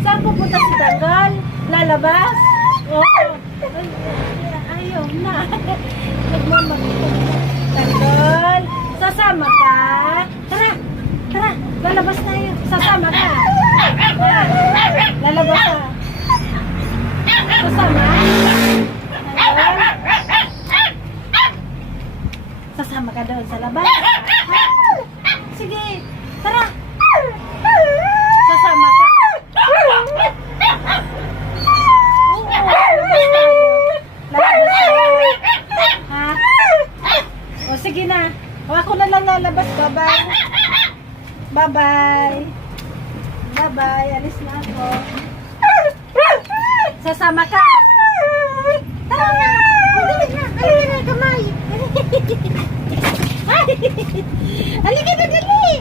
Saan pupunta si Tanggol? Lalabas? Oo. Ayaw na. Nagmamagito. Tanggol, sasama ka? Tara, tara, lalabas tayo. Sasama ka? Tara, lalabas ka. Sasama? Tanggol? Sasama ka doon sa labas? Sige, tara. Sasama ka. Lalabas tayo. Ha? O sige na. O ako na lang lalabas. Bye-bye. Bye-bye. Bye-bye. Alis na ako. Sasama ka. Tara na. Halika na. Halika na. Kamay. Halika na. Dali.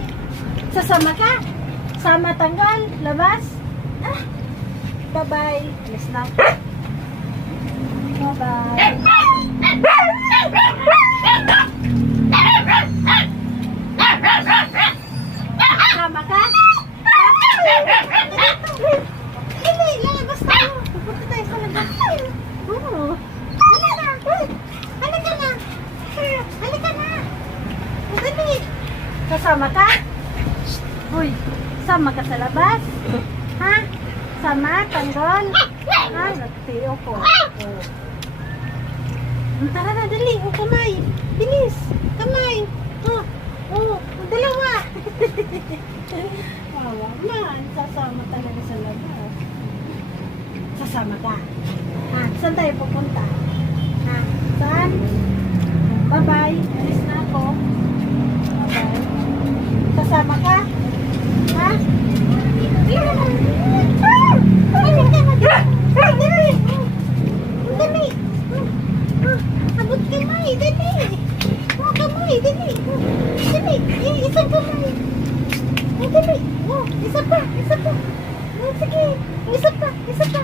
Sasama ka. Sama Tanggol. Labas. Ah. Bye-bye. Alis na ako. Bye-bye. Sama ka? Dili, lalabas tayo. Pupunta tayo sa labas. Oo. Halika na. Halika na. Halika na. Dali. Kasama ka? Uy, sama ka sa labas? Ha? Sama, Tanggol? Ha? Nagtiyo ko. Oh. Tara na, dali. O, kamay. Bilis. Kamay. Oh. Oh, dalawa. Wawa man. Sasama talaga sa labas. Sasama ka. Ha? Saan tayo pupunta? Ha? Saan? Bye-bye. Alis na ako. Bye-bye. Sasama ka? Ha? Dali. Abot kamay. Dali. Oh, kamay. Dali. Dali. Isang kamay. Dali. Oh, isa pa. Isa pa. Oh, sige. Isa pa. Isa pa.